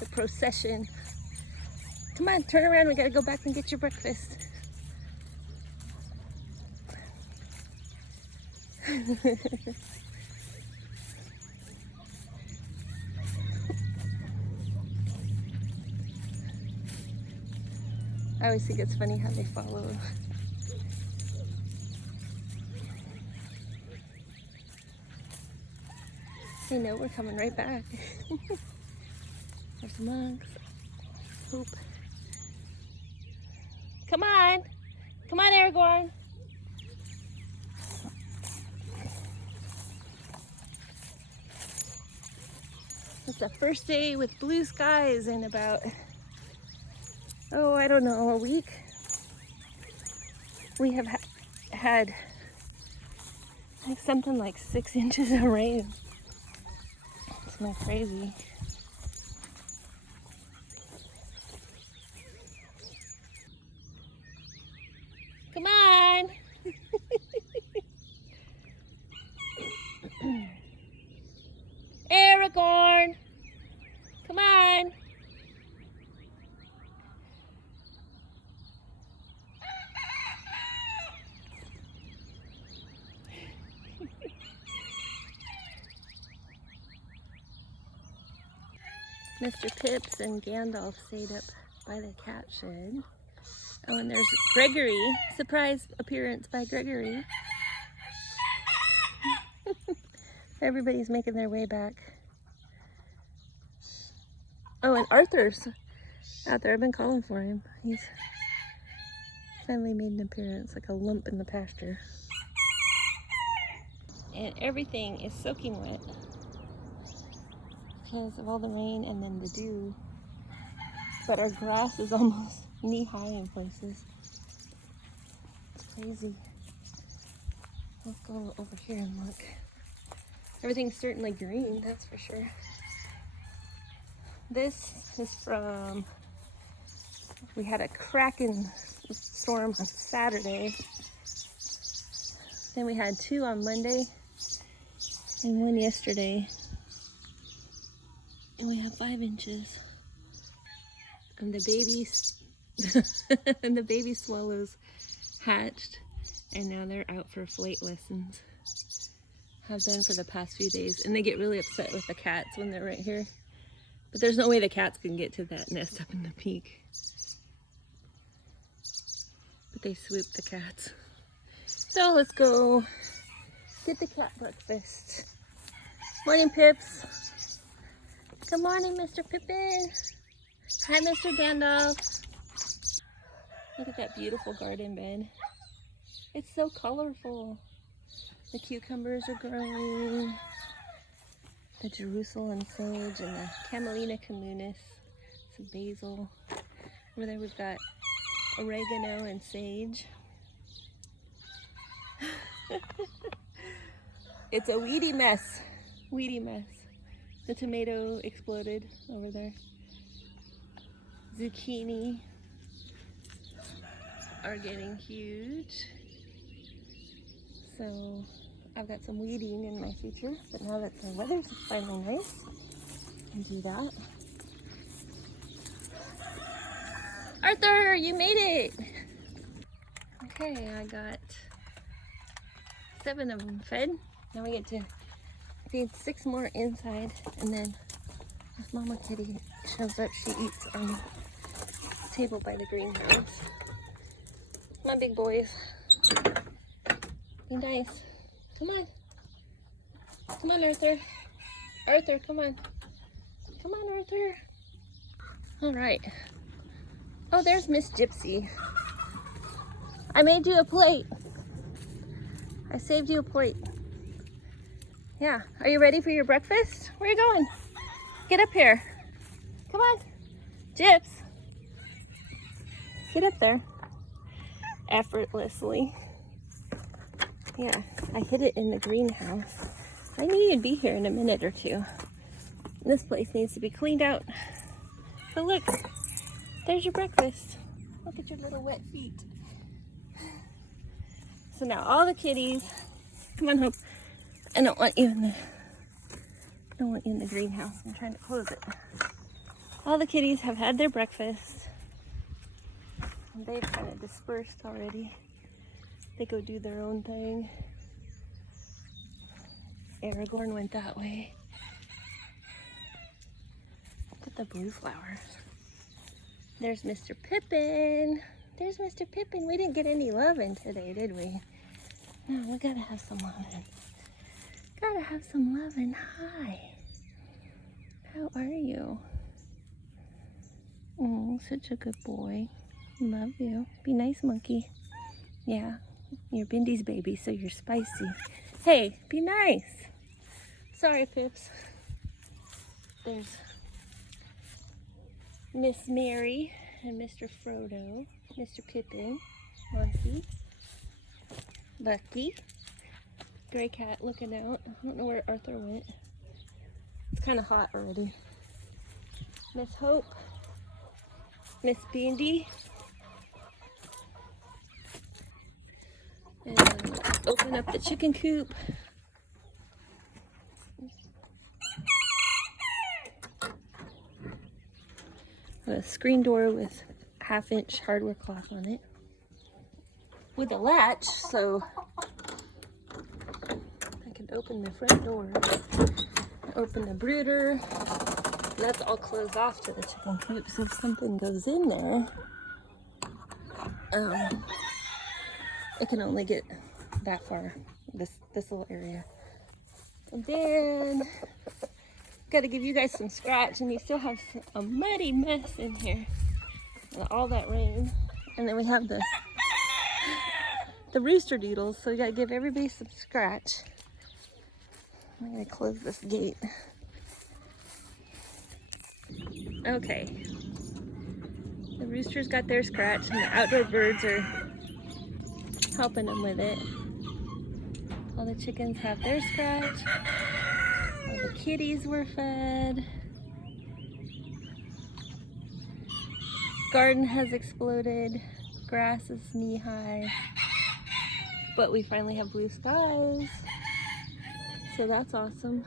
the procession. Come on, turn around. We gotta go back and get your breakfast. I always think it's funny how they follow. They know we're coming right back. There's the monks. Poop. Come on. Come on, Aragorn. It's the first day with blue skies in about, I don't know, a week. We have had like something like 6 inches of rain. It's not crazy. Come on. Aragorn. Come on. Mr. Pips and Gandalf stayed up by the cat shed. Oh, and there's Gregory. Surprise appearance by Gregory. Everybody's making their way back. Oh, and Arthur's out there. I've been calling for him. He's finally made an appearance, like a lump in the pasture. And everything is soaking wet because of all the rain and then the dew. But our grass is almost knee-high in places. It's crazy. Let's go over here and look. Everything's certainly green, that's for sure. This is from, we had a kraken storm on Saturday. Then we had 2 on Monday and 1 yesterday. And we have 5 inches. And the babies, and the baby swallows hatched, and now they're out for flight lessons. Have been for the past few days, and they get really upset with the cats when they're right here. But there's no way the cats can get to that nest up in the peak. But they swoop the cats. So let's go get the cat breakfast. Morning, Pips. Good morning, Mr. Pippin. Hi, Mr. Gandalf. Look at that beautiful garden bed. It's so colorful. The cucumbers are growing. The Jerusalem sage and the Camelina communis. Some basil. Over there we've got oregano and sage. It's a weedy mess. Weedy mess. The tomato exploded over there. Zucchini are getting huge. So I've got some weeding in my future, but now that the weather's finally nice, I can do that. Arthur, you made it! Okay, I got 7 of them fed. Now we get to feed 6 more inside, and then if Mama Kitty shows up, she eats on the table by the greenhouse. My big boys. Be nice. Come on. Come on, Arthur. Arthur, come on. Come on, Arthur. All right. Oh, there's Miss Gypsy. I made you a plate. I saved you a plate. Yeah. Are you ready for your breakfast? Where are you going? Get up here. Come on. Gyps. Get up there. Effortlessly. Yeah, I hid it in the greenhouse. I knew you'd be here in a minute or 2. This place needs to be cleaned out. But look, there's your breakfast. Look at your little wet feet. So now all the kitties, come on, Hope. I don't want you in the greenhouse. I'm trying to close it. All the kitties have had their breakfast. They've kind of dispersed already. They go do their own thing. Aragorn went that way. Look at the blue flowers. There's Mr. Pippin. There's Mr. Pippin. We didn't get any loving today, did we? No, we gotta have some loving. Gotta have some loving. Hi. How are you? Oh, such a good boy. Love you. Be nice, monkey. Yeah, you're Bindy's baby, so you're spicy. Hey, be nice. Sorry, Pips. There's Miss Mary and Mr. Frodo, Mr. Pippin, Monkey, Lucky, gray cat looking out. I don't know where Arthur went. It's kind of hot already. Miss Hope, Miss Bindy, and open up the chicken coop. A screen door with 1/2-inch hardware cloth on it with a latch, so I can open the front door, open the brooder. That's all closed off to the chicken coop, so if something goes in there, it can only get that far, this little area. And then got to give you guys some scratch, and you still have a muddy mess in here with all that rain. And then we have the rooster doodles, so we got to give everybody some scratch. I'm going to close this gate. Okay, the roosters got their scratch, and the outdoor birds are helping them with it. All the chickens have their scratch. All the kitties were fed. Garden has exploded. Grass is knee-high. But we finally have blue skies. So that's awesome.